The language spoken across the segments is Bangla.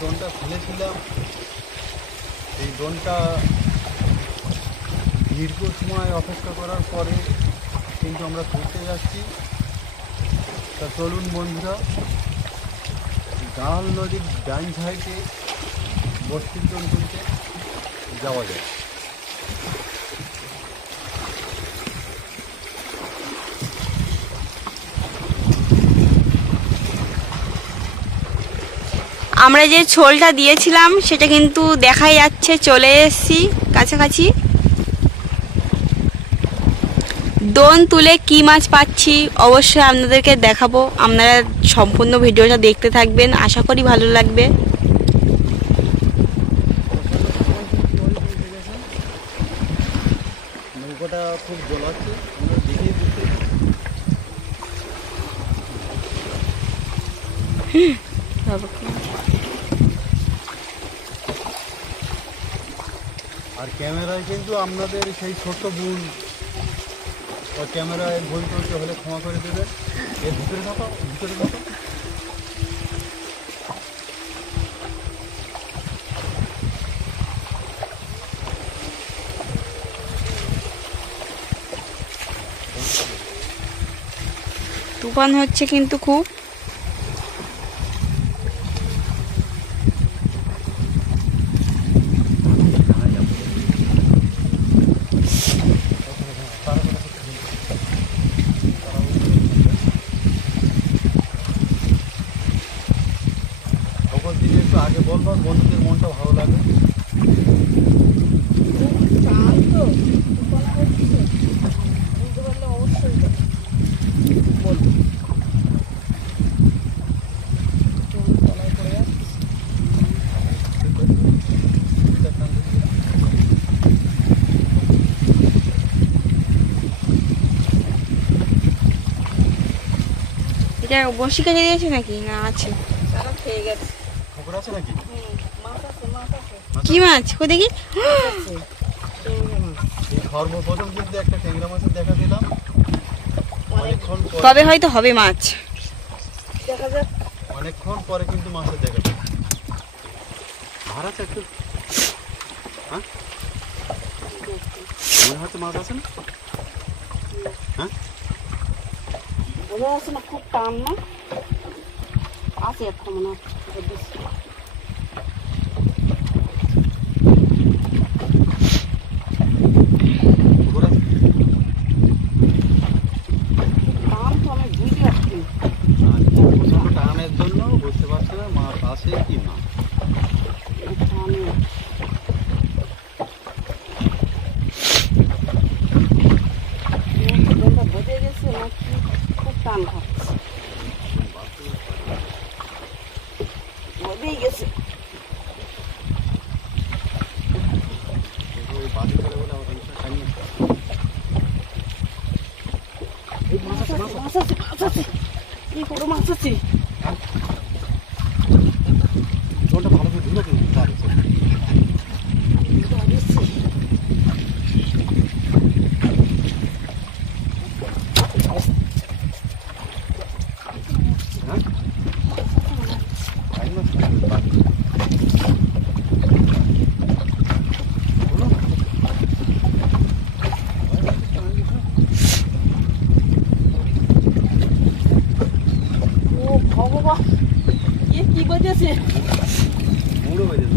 ড্রোনটা ফেলেছিলাম, এই ড্রোনটা দীর্ঘ সময় অপেক্ষা করার পরে কিন্তু আমরা তুলতে যাচ্ছি। তা চলুন বন্ধুরা, গাল নদীর ডান সাইডে বস্তির ড্রোন তুলতে যাওয়া যায়। আমরা যে ছোলটা দিয়েছিলাম সেটা কিন্তু দেখাই যাচ্ছে, চলে এসেছি কাছাকাছি। ড্রোন তুলে কি মাছ পাচ্ছি অবশ্যই আপনাদেরকে দেখাবো। আপনারা সম্পূর্ণ ভিডিওটা দেখতে থাকবেন, আশা করি ভালো লাগবে। নৌকাটা খুব জলাচ্ছে, আমরা দেখেই বুঝতে আর ক্যামেরায় কিন্তু আপনাদের সেই ছোট্ট বোন ও ক্যামেরায় ভুল করতে হলে ক্ষমা করে দেবেন। এর ভিতরে থাকো, ভিতরে থাকো। তুফান হচ্ছে কিন্তু খুব। একটু আগে বলবো, বন্ধুদের মনটা ভালো লাগে। এটা বসি কেটে দিয়েছে নাকি না আছে? খেয়ে গেছে। খবর আছে নাকি? কি মাছ ও দেখি? সর্বপ্রথম কিন্তু একটা ট্যাংরা মাছের দেখা দিলাম। তবে হয়তো হবে মাছ, দেখা যাক। অনেকক্ষণ পরে কিন্তু মাছের দেখা দিলাম। আর আছে একটু, হ্যাঁ মনে হচ্ছে মাছ আছে না? হ্যাঁ বোঝা যাচ্ছে না, খুব টান না আছে একটা মনে হচ্ছে। টানের জন্য বুঝতে পারছি না মাছ আছে কি না। বোঝে গেছে নাকি খুব টান খাচ্ছে, বোঝেই গেছে। মাছ আছে, কি বড় মাছ আছে। জলটা ভালো করে ধুলো কিন্তু তার কি বাজেছে? মুড়ো হয়ে যাবে।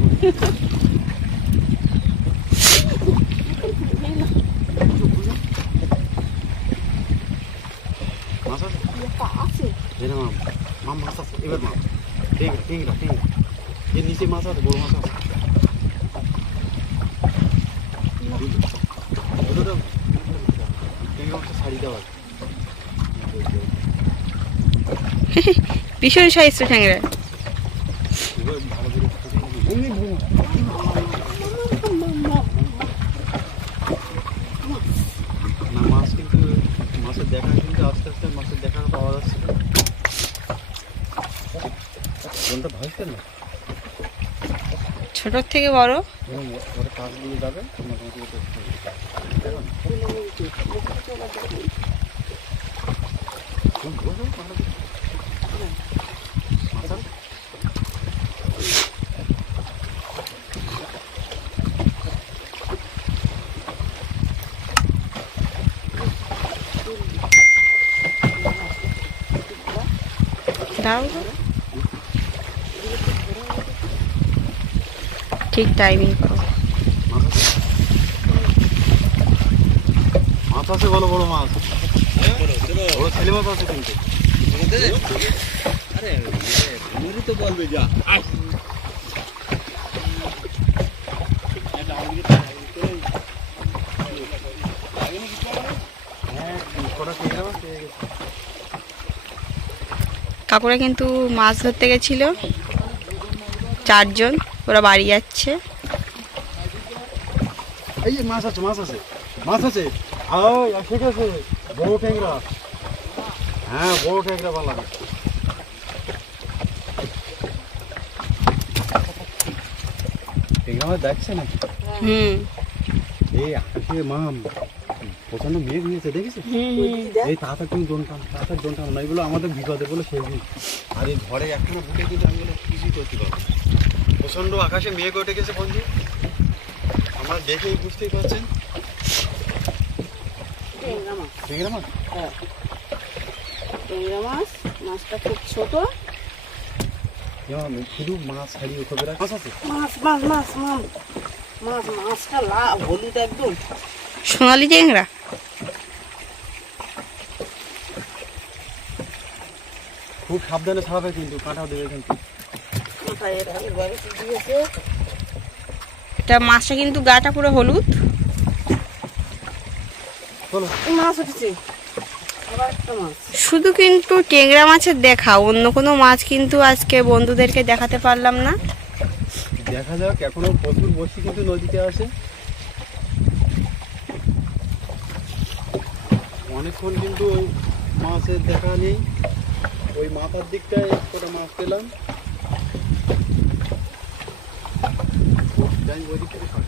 মাছ আছে? মাছ আছে, এবার মাছ টেংরা এর নিচে মাছ আছে, বড় মাছ আছে। টেংরা মাছটা ছাড়ি দেওয়া ভীষণ সাইজ তো ট্যাংরা। না মাছ কিন্তু মাছের দেখা কিন্তু আস্তে আস্তে মাছের দেখা পাওয়া যাচ্ছে না। কোনটা ভাসছে না ছোট থেকে বড়। এবং ওটা কাজ দিয়ে যাবে মোটামুটি ওটা দাও ঠিক টাইমিং করো। মাছ আছে বড় বড় মাছ, বড় ছেলে মাছ আছে কিন্তু। আরে মুড়ি তো বলবে যা কাকুরা কিন্তু মাছ ধরতে গেছিল, 4 জন, ওরা বাড়ি যাচ্ছে। এই যে মাছ আছে, মাছ আছে, মাছ আছে। ঠিক আছে, বড় ট্যাংরা। হ্যাঁ, বড় ট্যাংরা ভালো লাগে। ট্যাংরা মাছ দেখছে নাকি? এই আকাশে মাম প্রচন্ড মেঘ হয়েছে, দেখেছিস? এই তাড়াতাড়ি তুমি তাড়াতাড়ি দোনটা না, এগুলো আমাদের বিপদে বলে সেই। আর এই ঘরে এখনো বুটে কিন্তু আমি কিছুই করতে পারবো। প্রচন্ড আকাশে মেঘ উঠে গেছে বন্ধু, আমরা দেখেই বুঝতেই পারছেন। ট্যাংরা মাছ, হ্যাঁ ট্যাংরা মাছ। মাছটা খুব ছোট। শুধু মাছ ছাড়িয়ে খবর মাছ আছে। মাছ মাছ মাছ মাছ মাছ মাছটা হলুদ একদম সোনালি ট্যাংরা। খুব সাবধানে ছাড়াবে কিন্তু, কাঁটাও দেবে কিন্তু। কোথায় এর আগে ঘরে দিয়েছে। এটা মাছটা কিন্তু গাটা পুরো হলুদ। চলো, মাছ উঠেছে, আবার একটা মাছ। শুধু কিন্তু ট্যাংরা মাছের দেখা, অন্য কোনো মাছ কিন্তু আজকে বন্ধুদেরকে দেখাতে পারলাম না। দেখা যাক, এখনো প্রচুর বসি কিন্তু নদীতে আসে। অনেকক্ষণ কিন্তু ওই মাছের দেখা নেই। ওই মাথার দিকটায় একটা মাছ পেলাম, যাই ওই দিক থেকে খাই।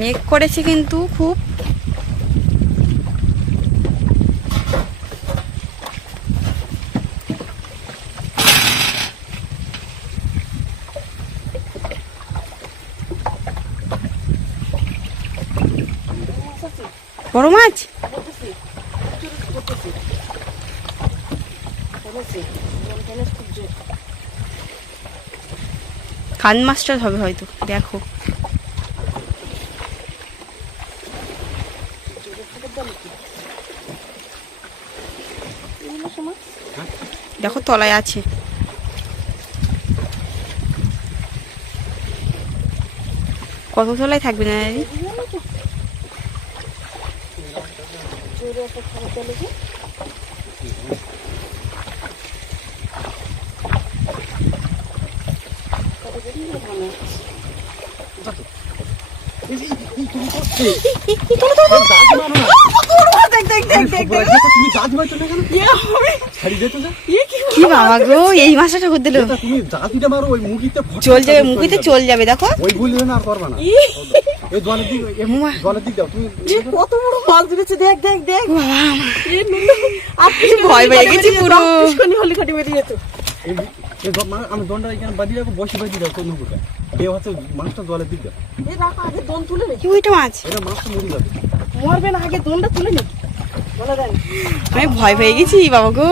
মেঘ করেছে কিন্তু খুব। বড় মাছ করতেছি, করতেছি, করতেছি। খুব জোর। কান মাছটা হবে হয়তো, দেখো। দেখো তলায় আছে। কত তলায় থাকবে না দিদি? কি বাবা গো, এই মাছটা করতে দিল। তুমি জাতিটা মারো, ওই মুখিতে চল যাবে, মুখিতে চল যাবে। দেখো ওই ভুল না, আর করবা না। এই জলের দিক, জলের দিক দাও তুমি। কত বড় মাছ ধরেছে, দেখ দেখ দেখ। ভয় পেয়ে গেছি পুরো। হলিখাটি বেরিয়ে যেত। আমি দনটা এখানে বাঁধিয়ে রাখো, বসে বাঁধিয়ে রাখো নৌকোটা। কেউ হচ্ছে মাছটা জলের দিক দাও। আগে দন তুলে নে। কি ওইটা মাছ? এটা মাছটা মরে যাবে। মরবে না, আগে দনটা তুলে নে। বলে দেন, আমি ভয় পেয়ে গেছি বাবা গো।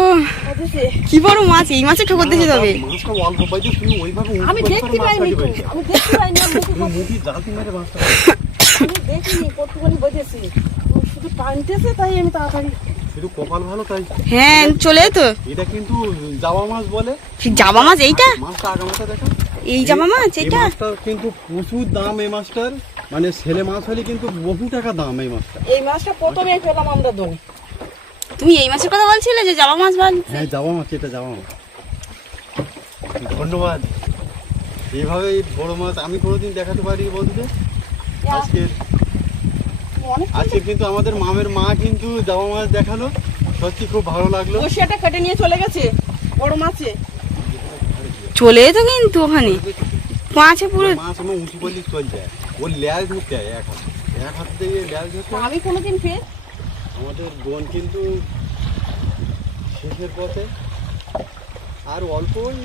কি বড় মাছ, এই মাছে ঠোকর দিয়েছে তবে। মাছটা অল্প পাইছে, তুমি ওইভাবে আমি দেখতে পাইনি তো, আমি দেখতে পাইনি। তুমি মুখি জাতি মেরে মাছটা আমি দেখিনি, কতক্ষণই বেজেছি। শুধু টানতেছে, তাই আমি তাড়াতাড়ি। শুধু কপাল ভালো তাই। হ্যাঁ চলে তো। এটা কিন্তু জাবা মাছ বলে। জাবা মাছ এইটা? মাছটা আগামাটা দেখা, এই জাবা মাছ এটা? মাছটা কিন্তু প্রচুর দাম এই মাছটার। মানে ছেলে মাছ হলে কিন্তু বহু টাকা দাম এই মাছটা। এই মাছটা প্রথমেই পেলাম আমরা দন। তুমি এই মাছের কথা বলছিলে যে জাবা মাছ বল? হ্যাঁ জাবা মাছ, এটা জাবা মাছ। ধন্যবাদ। এইভাবে বড় মাছ আমি কোনোদিন দেখাতে পারিনি বন্ধুদের। আজকে কিন্তু আমাদের মামের মা কিন্তু জামা মাছ দেখালো, সত্যি খুব ভালো লাগলো। বসিয়াটা কেটে নিয়ে চলে গেছে বড় মাছে। চলে যেত কিন্তু ওখানে মাছে পুরো মাছ আমার উঁচু করলে চল যায়, ওর ল্যাজ ধরতে হয় এক হাত দিয়ে ল্যাজ ধরতে হয়। আমি কোনোদিন ফের আমাদের বোন কিন্তু শেষের পথে, আর অল্প ওই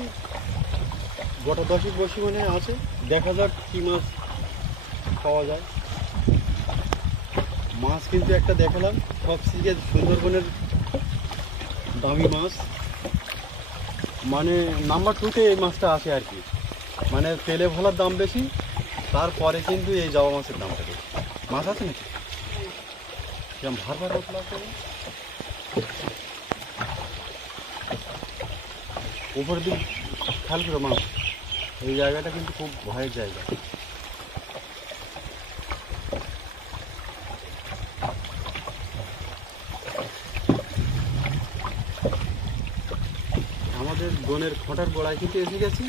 গোটা 10 বসি মানে আছে, দেখা যাক কি মাছ পাওয়া যায়। মাছ কিন্তু একটা দেখালাম, সবথেকে সুন্দরবনের দামি মাছ, মানে নাম্বার 2-তে এই মাছটা আসে আর কি। মানে তেলে ভোলার দাম বেশি, তারপরে কিন্তু এই জাবা মাছের দামটা বেশি। মাছ আছে নাকি কেমন ভার ভার লাগছে, উপরের দিক খেয়াল করো মাছ। এই জায়গাটা কিন্তু খুব ভয়ের জায়গা। আমাদের বনের খোঁটার গোড়ায় কিন্তু এসে গেছি।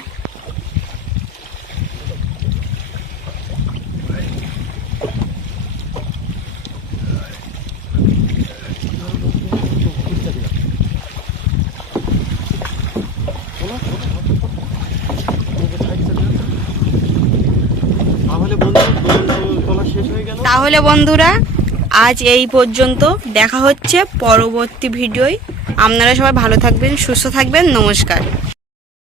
তাহলে বন্ধুরা আজ এই পর্যন্ত, দেখা হচ্ছে পরবর্তী ভিডিওয়। আপনারা সবাই ভালো থাকবেন, সুস্থ থাকবেন, নমস্কার।